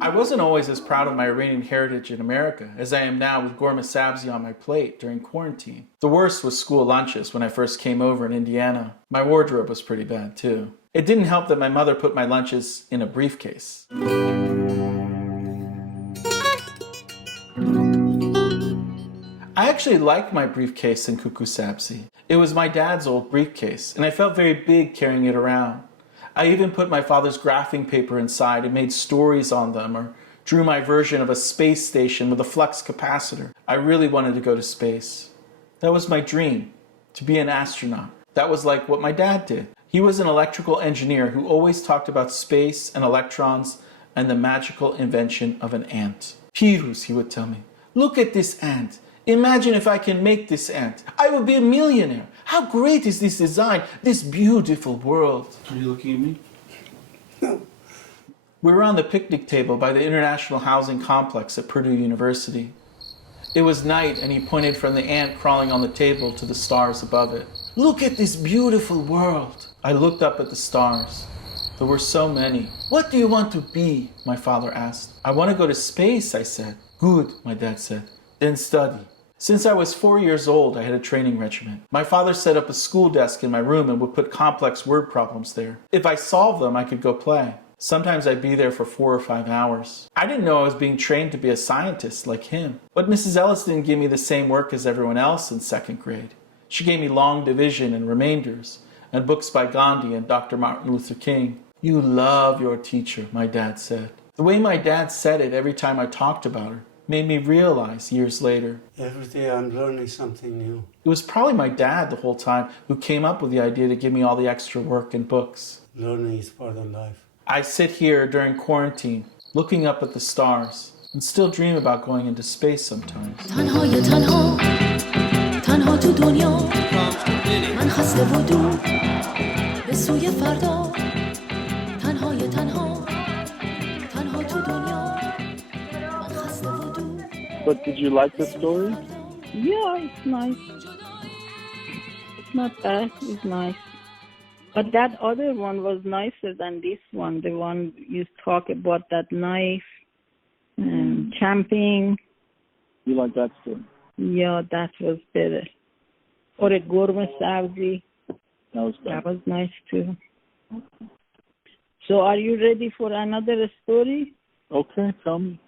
I wasn't always as proud of my Iranian heritage in America as I am now with gourmet sabzi on my plate during quarantine. The worst was school lunches when I first came over in Indiana. My wardrobe was pretty bad too. It didn't help that my mother put my lunches in a briefcase. I actually liked my briefcase in Kuku Sabzi. It was my dad's old briefcase, and I felt very big carrying it around. I even put my father's graphing paper inside and made stories on them, or drew my version of a space station with a flux capacitor. I really wanted to go to space. That was my dream, to be an astronaut. That was like what my dad did. He was an electrical engineer who always talked about space and electrons and the magical invention of an ant. Pirooz, he would tell me, look at this ant. Imagine if I can make this ant. I would be a millionaire. How great is this design, this beautiful world? Are you looking at me? No. We were on the picnic table by the International Housing Complex at Purdue University. It was night, and he pointed from the ant crawling on the table to the stars above it. Look at this beautiful world. I looked up at the stars. There were so many. What do you want to be? My father asked. I want to go to space, I said. Good, my dad said. Then study. Since I was 4 years old, I had a training regimen. My father set up a school desk in my room and would put complex word problems there. If I solved them, I could go play. Sometimes I'd be there for 4 or 5 hours. I didn't know I was being trained to be a scientist like him. But Mrs. Ellis didn't give me the same work as everyone else in second grade. She gave me long division and remainders, and books by Gandhi and Dr. Martin Luther King. You love your teacher, my dad said. The way my dad said it every time I talked about her made me realize years later. Every day I'm learning something new. It was probably my dad the whole time who came up with the idea to give me all the extra work and books. Learning is part of life. I sit here during quarantine, looking up at the stars, and still dream about going into space sometimes. But did you like the story? Yeah, it's nice. It's not bad, it's nice. But that other one was nicer than this one. The one you talk about that knife and camping. You like that story? Yeah, that was better. Or a gourmet sabzi. That was nice too. Okay. So are you ready for another story? Okay, tell me.